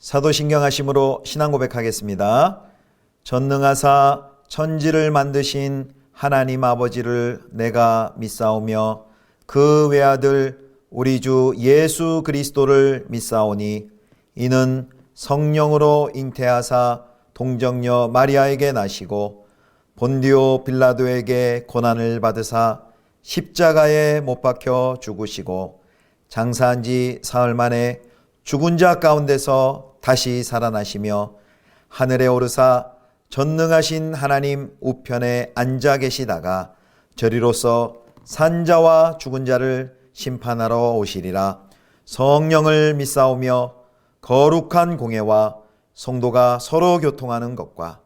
사도신경 하심으로 신앙 고백하겠습니다. 전능하사 천지를 만드신 하나님 아버지를 내가 믿사오며 그 외아들 우리 주 예수 그리스도를 믿사오니 이는 성령으로 잉태하사 동정녀 마리아에게 나시고 본디오 빌라도에게 고난을 받으사 십자가에 못 박혀 죽으시고 장사한 지 사흘 만에 죽은 자 가운데서 다시 살아나시며 하늘에 오르사 전능하신 하나님 우편에 앉아 계시다가 저리로서 산자와 죽은 자를 심판하러 오시리라. 성령을 믿사오며 거룩한 공예와 성도가 서로 교통하는 것과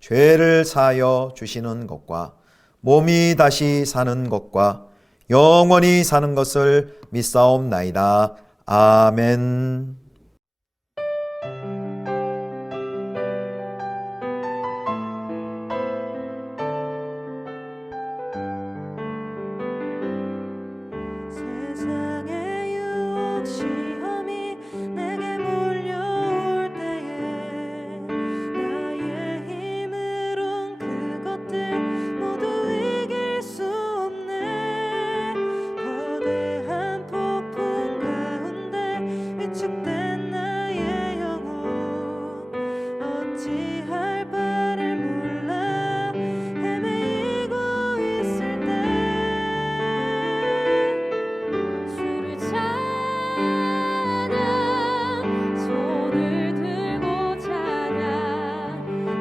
죄를 사하여 주시는 것과 몸이 다시 사는 것과 영원히 사는 것을 믿사옵나이다. 아멘. 세상의 유혹 시험이 내게 몰려올 때에 나의 힘으론 그것들 모두 이길 수 없네. 거대한 폭풍 가운데 위축된 나의 영혼 어찌할 바를 몰라 헤매이고 있을 때 주를 찬양 손을 들고 찬양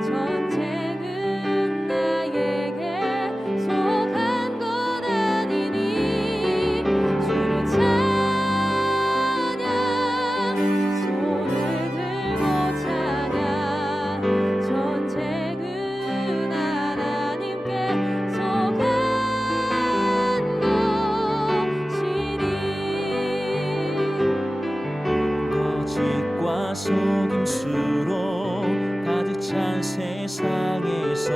전쟁은 나에게 속한 것 아니니 주를 찬양 손을 들고 찬양 전쟁은 하나님께 속한 것이니 거짓과 속임수로 가득 찬 세상에서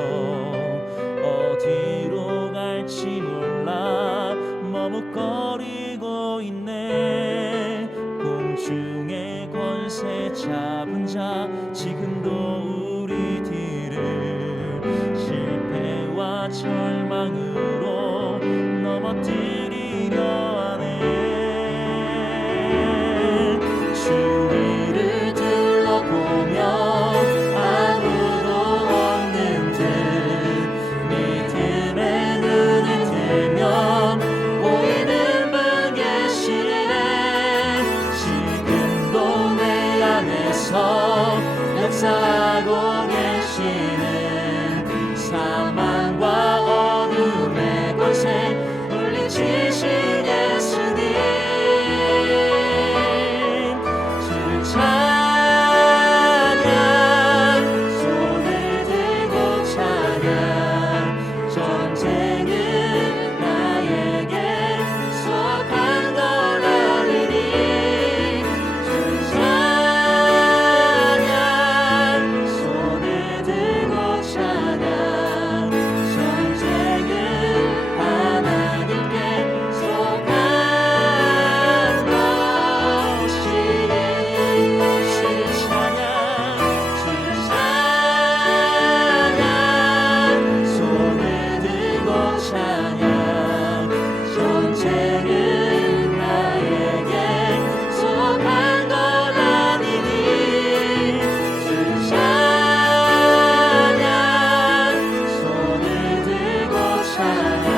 어디로 갈지 몰라 머뭇거리고 있네. 공중의 권세 잡은 자 지금도 우리들을 실패와 절망으로 넘어뜨리려 하네. 주위를 둘러보며 아무도 없는 듯 믿음의 눈을 뜨면 보이는 분 계시네. 지금도 내 안에서 역사하고 계시는 사망과 어둠의 권세 물리치신 예수님 주를 찬양 손을 들고 찬양 전쟁은 나에게 속한 건 아니니 주를 찬양 손을 들고 찬양 전쟁은 하나님께 속한 것이니 주를 찬양 주를 찬양 손을 들고 찬양 전쟁은 나에게 속한 건 아니니 주를 찬양 손을 들고 찬양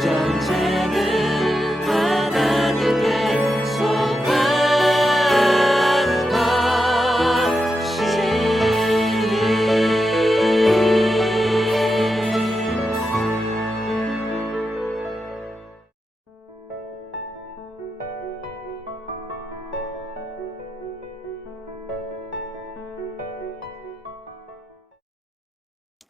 전쟁은 하나님께 속한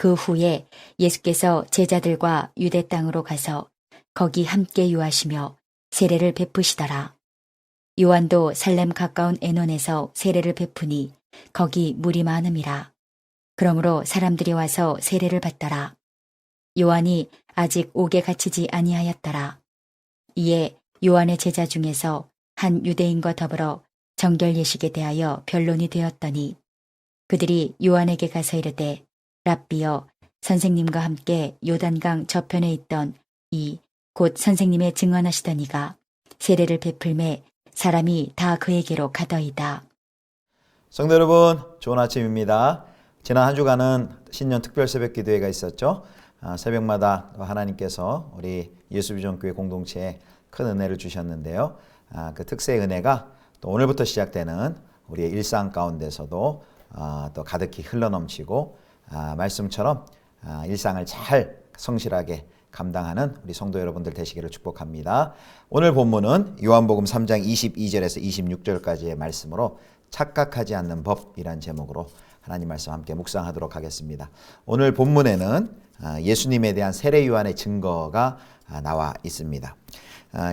그 후에 예수께서 제자들과 유대 땅으로 가서 거기 함께 유하시며 세례를 베푸시더라. 요한도 살렘 가까운 에논에서 세례를 베푸니 거기 물이 많음이라. 그러므로 사람들이 와서 세례를 받더라. 요한이 아직 옥에 갇히지 아니하였더라. 이에 요한의 제자 중에서 한 유대인과 더불어 정결 예식에 대하여 변론이 되었더니 그들이 요한에게 가서 이르되 랍비여 선생님과 함께 요단강 저편에 있던 이 곧 선생님의 증언하시던 이가 세례를 베풀매 사람이 다 그에게로 가더이다. 성도 여러분, 좋은 아침입니다. 지난 한 주간은 신년 특별 새벽 기도회가 있었죠. 새벽마다 하나님께서 우리 예수비전교회 공동체에 큰 은혜를 주셨는데요. 그 특세의 은혜가 또 오늘부터 시작되는 우리의 일상 가운데서도 또 가득히 흘러넘치고 말씀처럼 일상을 잘 성실하게 감당하는 우리 성도 여러분들 되시기를 축복합니다. 오늘 본문은 요한복음 3장 22절에서 26절까지의 말씀으로 착각하지 않는 법이란 제목으로 하나님 말씀 함께 묵상하도록 하겠습니다. 오늘 본문에는 예수님에 대한 세례 요한의 증거가 나와 있습니다.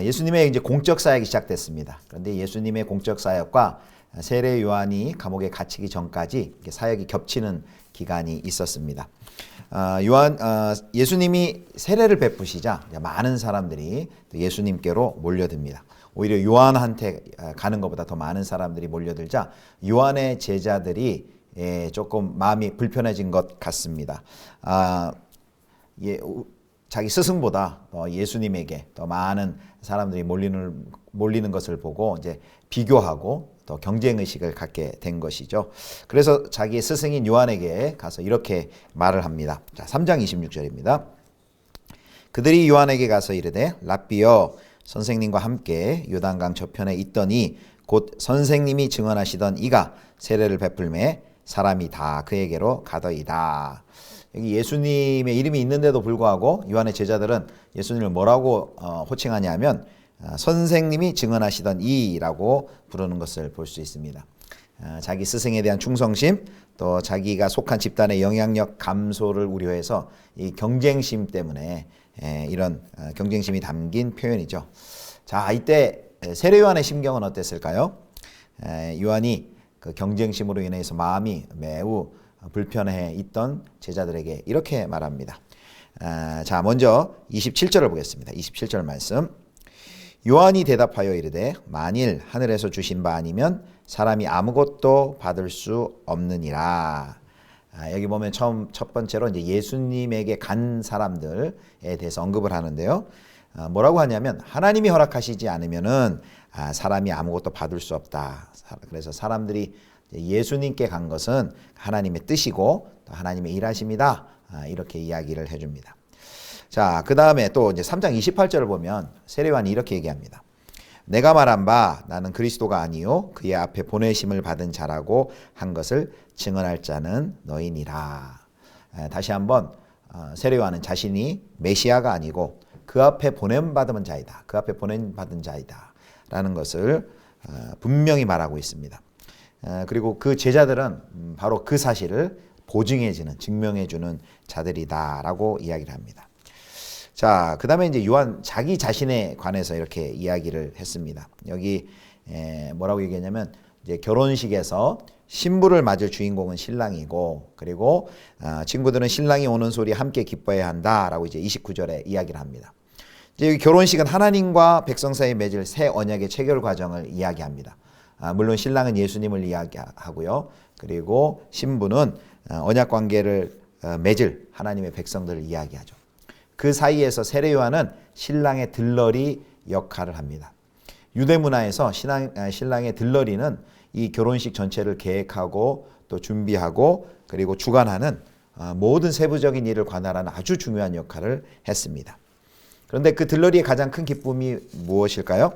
예수님의 이제 공적 사역이 시작됐습니다. 그런데 예수님의 공적 사역과 세례 요한이 감옥에 갇히기 전까지 사역이 겹치는 기간이 있었습니다. 예수님이 세례를 베푸시자 많은 사람들이 예수님께로 몰려듭니다. 오히려 요한한테 가는 것보다 더 많은 사람들이 몰려들자 요한의 제자들이 조금 마음이 불편해진 것 같습니다. 자기 스승보다 예수님에게 더 많은 사람들이 몰리는 것을 보고 이제 비교하고 또 경쟁의식을 갖게 된 것이죠. 그래서 자기 스승인 요한에게 가서 이렇게 말을 합니다. 자, 3장 26절입니다. 그들이 요한에게 가서 이르되 랍비여 선생님과 함께 요단강 저편에 있더니 곧 선생님이 증언하시던 이가 세례를 베풀매 사람이 다 그에게로 가더이다. 여기 예수님의 이름이 있는데도 불구하고 요한의 제자들은 예수님을 뭐라고 호칭하냐면 선생님이 증언하시던 이라고 부르는 것을 볼 수 있습니다. 자기 스승에 대한 충성심, 또 자기가 속한 집단의 영향력 감소를 우려해서 이 경쟁심 때문에 이런 경쟁심이 담긴 표현이죠. 자, 이때 세례 요한의 심경은 어땠을까요? 요한이 그 경쟁심으로 인해서 마음이 매우 불편해 있던 제자들에게 이렇게 말합니다. 자, 먼저 27절을 보겠습니다. 27절 말씀. 요한이 대답하여 이르되 만일 하늘에서 주신 바 아니면 사람이 아무것도 받을 수 없느니라. 여기 보면 첫 번째로 이제 예수님에게 간 사람들에 대해서 언급을 하는데요. 뭐라고 하냐면 하나님이 허락하시지 않으면은 사람이 아무것도 받을 수 없다. 그래서 사람들이 예수님께 간 것은 하나님의 뜻이고 또 하나님의 일하심이다. 이렇게 이야기를 해줍니다. 자, 그 다음에 또 이제 3장 28절을 보면 세례 요한이 이렇게 얘기합니다. 내가 말한 바 나는 그리스도가 아니요 그의 앞에 보내심을 받은 자라고 한 것을 증언할 자는 너희니라. 다시 한번 세례 요한은 자신이 메시아가 아니고 그 앞에 보냄받은 자이다. 그 앞에 보냄받은 자이다. 라는 것을 분명히 말하고 있습니다. 그리고 그 제자들은 바로 그 사실을 보증해주는, 증명해주는 자들이다라고 이야기를 합니다. 자, 그 다음에 이제 요한 자기 자신에 관해서 이렇게 이야기를 했습니다. 여기 뭐라고 얘기했냐면 이제 결혼식에서 신부를 맞을 주인공은 신랑이고 그리고 친구들은 신랑이 오는 소리 함께 기뻐해야 한다라고 이제 29절에 이야기를 합니다. 이제 여기 결혼식은 하나님과 백성 사이에 맺을 새 언약의 체결 과정을 이야기합니다. 물론 신랑은 예수님을 이야기하고요. 그리고 신부는 언약 관계를 맺을 하나님의 백성들을 이야기하죠. 그 사이에서 세례 요한은 신랑의 들러리 역할을 합니다. 유대 문화에서 신랑의 들러리는 이 결혼식 전체를 계획하고 또 준비하고 그리고 주관하는 모든 세부적인 일을 관할하는 아주 중요한 역할을 했습니다. 그런데 그 들러리의 가장 큰 기쁨이 무엇일까요?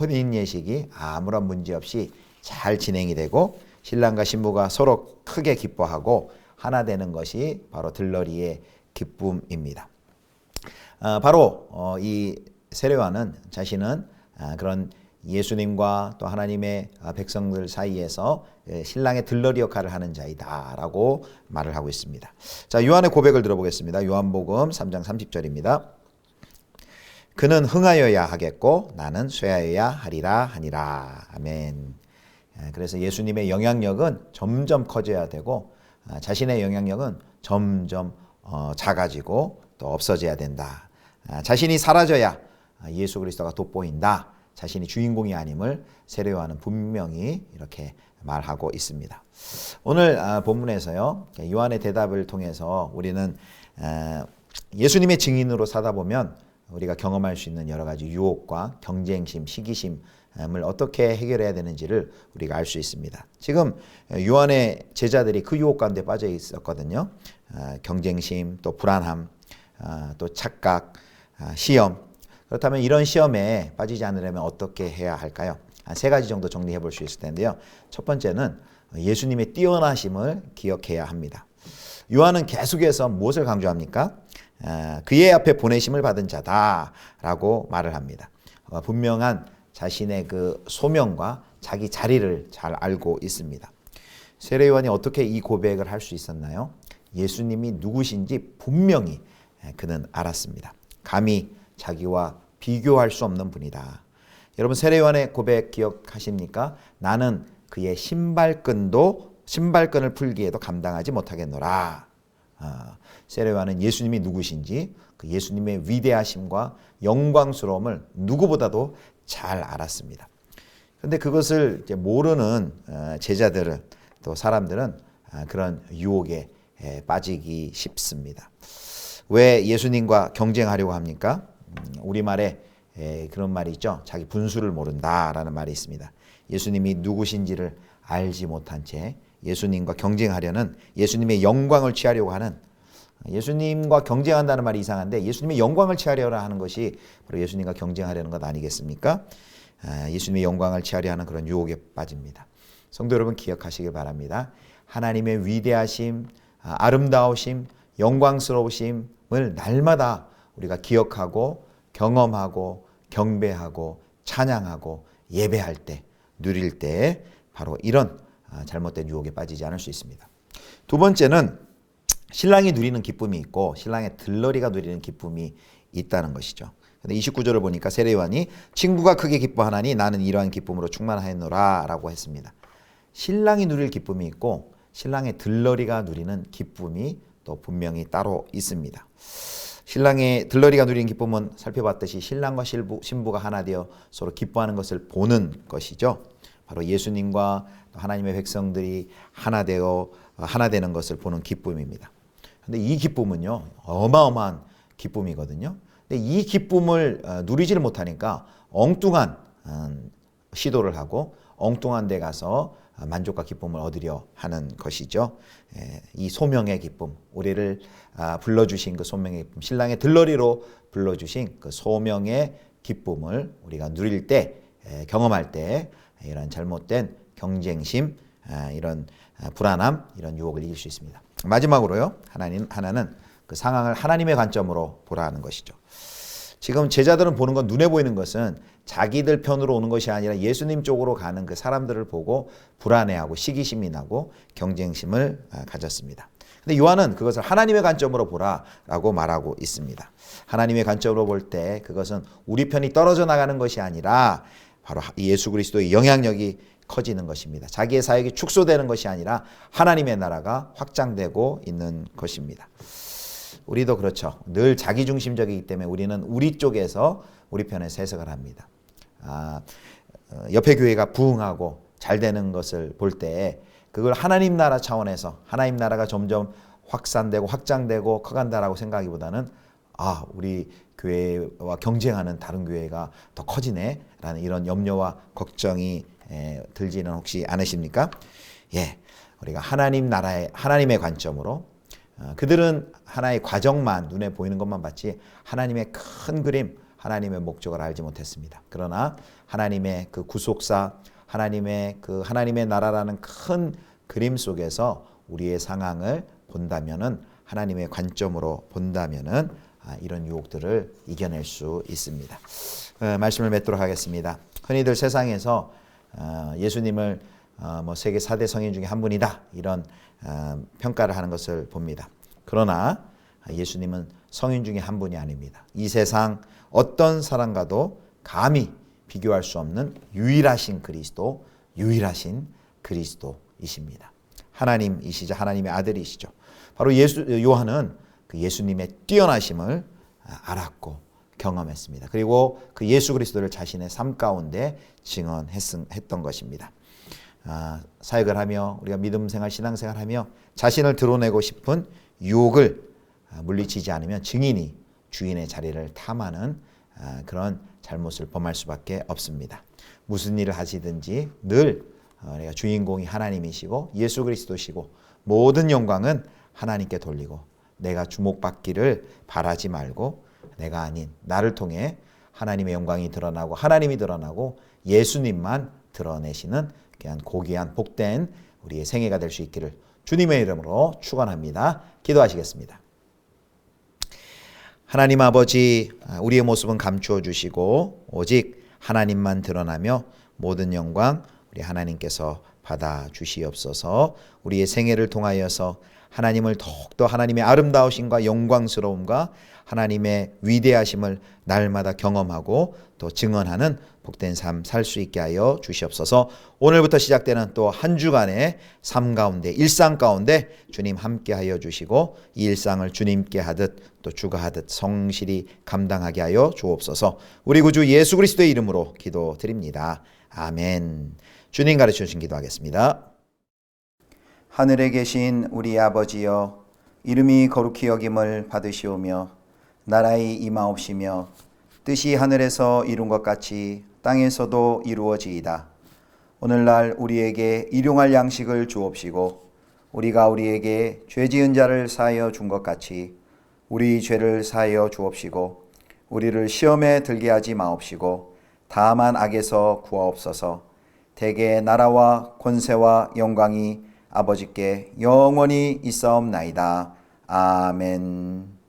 혼인 예식이 아무런 문제 없이 잘 진행이 되고 신랑과 신부가 서로 크게 기뻐하고 하나 되는 것이 바로 들러리의 기쁨입니다. 바로 이 세례 요한은 자신은 그런 예수님과 또 하나님의 백성들 사이에서 신랑의 들러리 역할을 하는 자이다라고 말을 하고 있습니다. 자, 요한의 고백을 들어보겠습니다. 요한복음 3장 30절입니다. 그는 흥하여야 하겠고 나는 쇠하여야 하리라 하니라. 아멘. 그래서 예수님의 영향력은 점점 커져야 되고 자신의 영향력은 점점 작아지고 또 없어져야 된다. 자신이 사라져야 예수 그리스도가 돋보인다. 자신이 주인공이 아님을 세례 요한은 분명히 이렇게 말하고 있습니다. 오늘 본문에서요, 요한의 대답을 통해서 우리는 예수님의 증인으로 사다 보면 우리가 경험할 수 있는 여러 가지 유혹과 경쟁심, 시기심을 어떻게 해결해야 되는지를 우리가 알 수 있습니다. 지금 요한의 제자들이 그 유혹 가운데 빠져 있었거든요. 경쟁심, 또 불안함, 또 착각, 시험. 그렇다면 이런 시험에 빠지지 않으려면 어떻게 해야 할까요? 한 3가지 정도 정리해 볼 수 있을 텐데요. 첫 번째는 예수님의 뛰어나심을 기억해야 합니다. 요한은 계속해서 무엇을 강조합니까? 그의 앞에 보내심을 받은 자다라고 말을 합니다. 분명한 자신의 그 소명과 자기 자리를 잘 알고 있습니다. 세례 요한이 어떻게 이 고백을 할 수 있었나요? 예수님이 누구신지 분명히 그는 알았습니다. 감히 자기와 비교할 수 없는 분이다. 여러분, 세례 요한의 고백 기억하십니까? 나는 그의 신발끈을 풀기에도 감당하지 못하겠노라. 세례 요한은 예수님이 누구신지 그 예수님의 위대하심과 영광스러움을 누구보다도 잘 알았습니다. 그런데 그것을 이제 모르는 제자들은, 또 사람들은 그런 유혹에 빠지기 쉽습니다. 왜 예수님과 경쟁하려고 합니까? 우리말에 그런 말이 있죠. 자기 분수를 모른다라는 말이 있습니다. 예수님이 누구신지를 알지 못한 채 예수님과 경쟁하려는, 예수님의 영광을 취하려고 하는, 예수님과 경쟁한다는 말이 이상한데 예수님의 영광을 취하려고 하는 것이 바로 예수님과 경쟁하려는 것 아니겠습니까? 예수님의 영광을 취하려 하는 그런 유혹에 빠집니다. 성도 여러분, 기억하시길 바랍니다. 하나님의 위대하심, 아름다우심, 영광스러우심을 날마다 우리가 기억하고 경험하고 경배하고 찬양하고 예배할 때, 누릴 때 바로 이런 잘못된 유혹에 빠지지 않을 수 있습니다. 두 번째는 신랑이 누리는 기쁨이 있고 신랑의 들러리가 누리는 기쁨이 있다는 것이죠. 근데 29절을 보니까 세례 요한이 친구가 크게 기뻐하나니 나는 이러한 기쁨으로 충만하였노라 라고 했습니다. 신랑이 누릴 기쁨이 있고 신랑의 들러리가 누리는 기쁨이 또 분명히 따로 있습니다. 신랑의 들러리가 누리는 기쁨은 살펴봤듯이 신랑과 신부가 하나 되어 서로 기뻐하는 것을 보는 것이죠. 바로 예수님과 하나님의 백성들이 하나 되는 것을 보는 기쁨입니다. 근데 이 기쁨은요, 어마어마한 기쁨이거든요. 근데 이 기쁨을 누리지를 못하니까 엉뚱한 시도를 하고 엉뚱한 데 가서 만족과 기쁨을 얻으려 하는 것이죠. 이 소명의 기쁨, 우리를 불러주신 그 소명의 기쁨, 신랑의 들러리로 불러주신 그 소명의 기쁨을 우리가 누릴 때, 경험할 때 이런 잘못된 경쟁심, 이런 불안함, 이런 유혹을 이길 수 있습니다. 마지막으로요, 하나는 그 상황을 하나님의 관점으로 보라는 것이죠. 지금 제자들은 보는 건, 눈에 보이는 것은 자기들 편으로 오는 것이 아니라 예수님 쪽으로 가는 그 사람들을 보고 불안해하고 시기심이 나고 경쟁심을 가졌습니다. 근데 요한은 그것을 하나님의 관점으로 보라라고 말하고 있습니다. 하나님의 관점으로 볼 때 그것은 우리 편이 떨어져 나가는 것이 아니라 바로 예수 그리스도의 영향력이 커지는 것입니다. 자기의 사역이 축소되는 것이 아니라 하나님의 나라가 확장되고 있는 것입니다. 우리도 그렇죠. 늘 자기중심적이기 때문에 우리는 우리 쪽에서 우리 편에서 해석을 합니다. 옆에 교회가 부흥하고 잘 되는 것을 볼 때 그걸 하나님 나라 차원에서 하나님 나라가 점점 확산되고 확장되고 커간다라고 생각하기보다는 우리 교회와 경쟁하는 다른 교회가 더 커지네 라는 이런 염려와 걱정이 들지는 혹시 않으십니까? 우리가 하나님의 관점으로, 그들은 하나의 과정만, 눈에 보이는 것만 봤지 하나님의 큰 그림, 하나님의 목적을 알지 못했습니다. 그러나 하나님의 그 구속사, 하나님의 나라라는 큰 그림 속에서 우리의 상황을 본다면은, 하나님의 관점으로 본다면은 이런 유혹들을 이겨낼 수 있습니다. 말씀을 맺도록 하겠습니다. 흔히들 세상에서 예수님을 세계 4대 성인 중에 한 분이다, 이런 평가를 하는 것을 봅니다. 그러나 예수님은 성인 중에 한 분이 아닙니다. 이 세상 어떤 사람과도 감히 비교할 수 없는 유일하신 그리스도이십니다. 하나님이시자 하나님의 아들이시죠. 바로 요한은 그 예수님의 뛰어나심을 알았고 경험했습니다. 그리고 그 예수 그리스도를 자신의 삶 가운데 증언했던 것입니다. 사역을 하며 우리가 믿음 생활, 신앙 생활하며 자신을 드러내고 싶은 유혹을 물리치지 않으면 증인이 주인의 자리를 탐하는 그런 잘못을 범할 수밖에 없습니다. 무슨 일을 하시든지 늘 우리가 주인공이 하나님이시고 예수 그리스도시고 모든 영광은 하나님께 돌리고 내가 주목받기를 바라지 말고 내가 아닌 나를 통해 하나님의 영광이 드러나고 하나님이 드러나고 예수님만 드러내시는 그냥 고귀한 복된 우리의 생애가 될 수 있기를 주님의 이름으로 축원합니다. 기도하시겠습니다. 하나님 아버지, 우리의 모습은 감추어 주시고 오직 하나님만 드러나며 모든 영광 우리 하나님께서 받아 주시옵소서. 우리의 생애를 통하여서 하나님을 더욱더 하나님의 아름다우심과 영광스러움과 하나님의 위대하심을 날마다 경험하고 또 증언하는 복된 삶 살 수 있게 하여 주시옵소서. 오늘부터 시작되는 또 한 주간의 삶 가운데 일상 가운데 주님 함께 하여 주시고 이 일상을 주님께 하듯 또 주가 하듯 성실히 감당하게 하여 주옵소서. 우리 구주 예수 그리스도의 이름으로 기도드립니다. 아멘. 주님 가르쳐 주신 기도하겠습니다. 하늘에 계신 우리 아버지여, 이름이 거룩히 여김을 받으시오며 나라의 임하옵시며 뜻이 하늘에서 이룬 것 같이 땅에서도 이루어지이다. 오늘날 우리에게 일용할 양식을 주옵시고 우리가 우리에게 죄지은 자를 사하여 준 것 같이 우리 죄를 사하여 주옵시고 우리를 시험에 들게 하지 마옵시고 다만 악에서 구하옵소서. 대개 나라와 권세와 영광이 아버지께 영원히 있사옵나이다. 아멘.